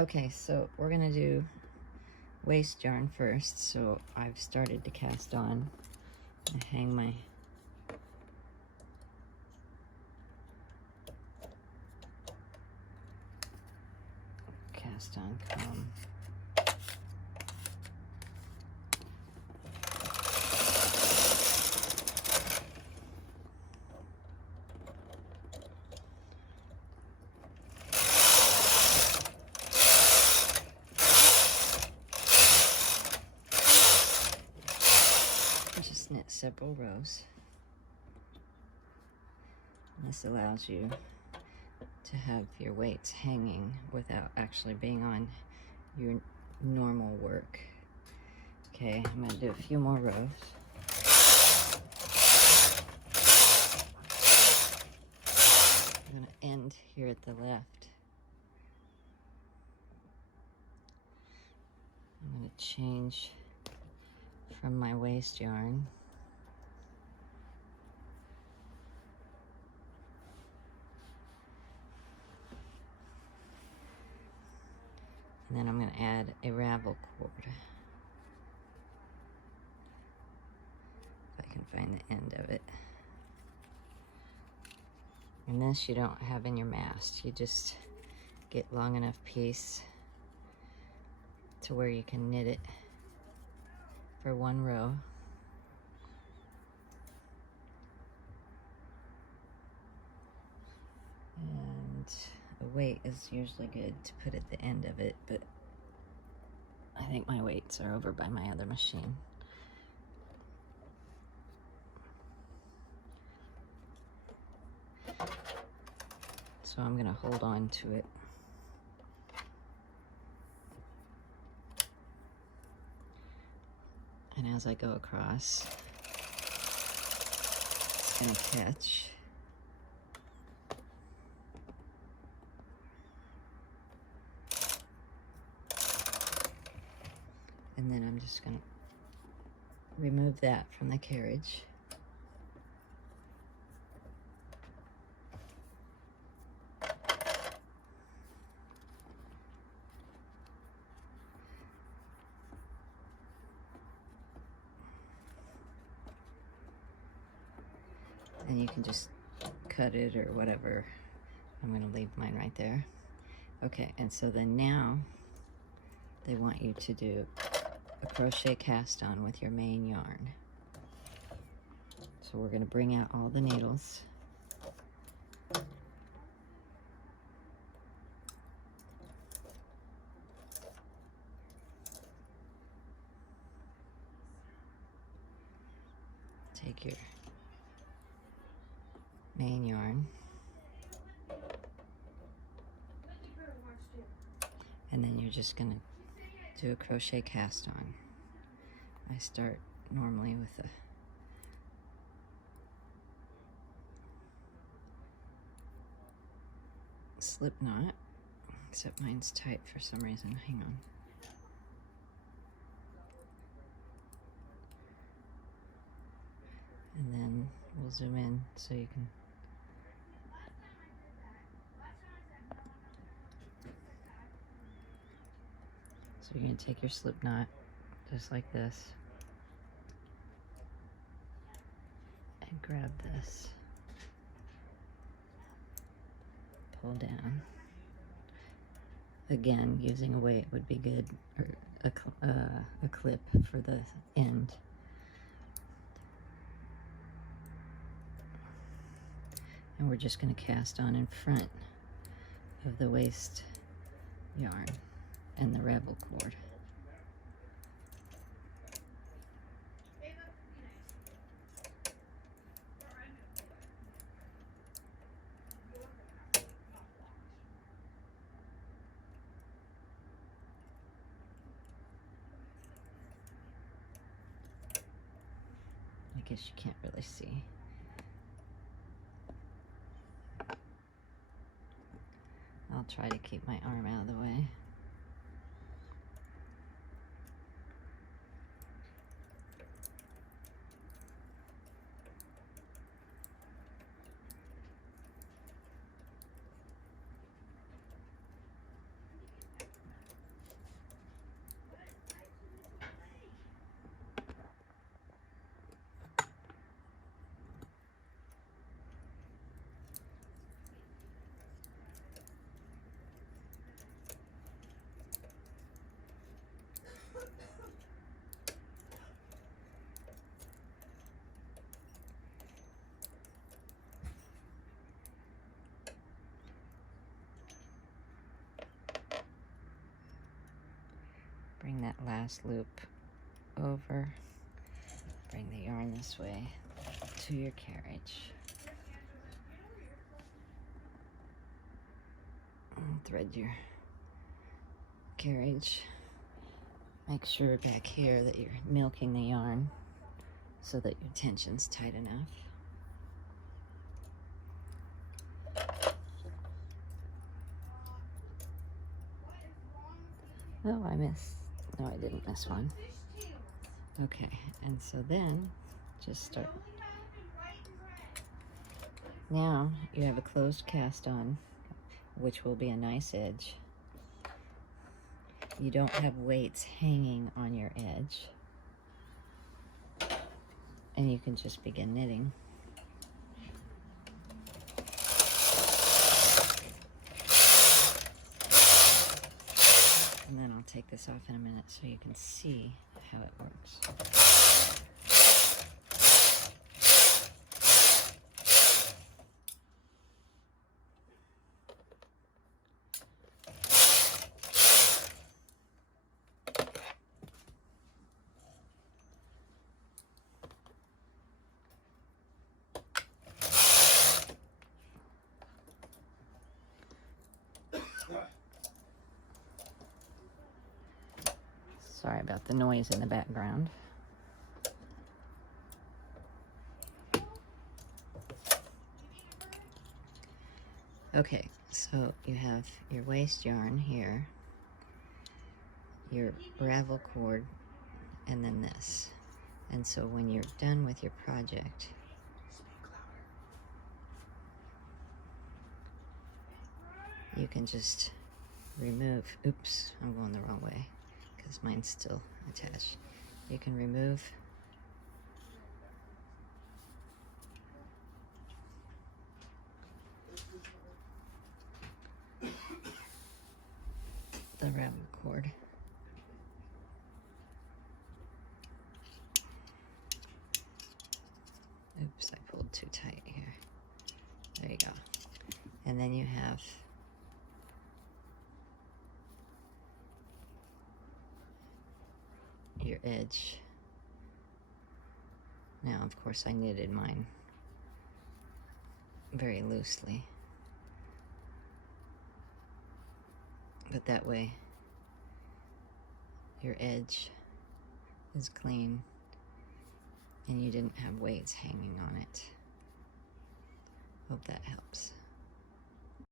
Okay, so we're gonna do waste yarn first. So I've started to cast on. I hang my cast on comb. Just knit several rows. And this allows you to have your weights hanging without actually being on your normal work. Okay, I'm going to do a few more rows. I'm going to end here at the left. I'm going to change from my waste yarn. And then I'm going to add a Ravel cord. If I can find the end of it. And this you don't have in your mast. You just get long enough piece to where you can knit it for one row. And a weight is usually good to put at the end of it, but I think my weights are over by my other machine. So I'm going to hold on to it. And as I go across, it's going to catch. And then I'm just going to remove that from the carriage. And you can just cut it or whatever. I'm going to leave mine right there. Okay, and so then now they want you to do a crochet cast on with your main yarn. So we're going to bring out all the needles. Take your main yarn. And then you're just going to do a crochet cast on. I start normally with a slip knot, except mine's tight for some reason. Hang on. And then we'll zoom in so you can so you're going to take your slip knot just like this and grab this, pull down. Again, using a weight would be good, or a clip for the end. And we're just going to cast on in front of the waste yarn and the Ravel cord. I guess you can't really see. I'll try to keep my arm out of the way. bring that last loop over, bring the yarn this way to your carriage. And thread your carriage. Make sure back here that you're milking the yarn so that your tension's tight enough. Oh, I missed. No, I didn't miss one. Okay, and so then just start. Now you have a closed cast on, which will be a nice edge. You don't have weights hanging on your edge. And you can just begin knitting. And then I'll take this off in a minute so you can see how it works. Sorry about the noise in the background. Okay, so you have your waist yarn here, your Ravel cord, and then this. And so when you're done with your project, you can just remove, oops, I'm going the wrong way because mine's still attached. You can remove the Ravel cord. Oops, I pulled too tight here. There you go. And then you have your edge. Now, of course, I knitted mine very loosely, but that way your edge is clean and you didn't have weights hanging on it. Hope that helps.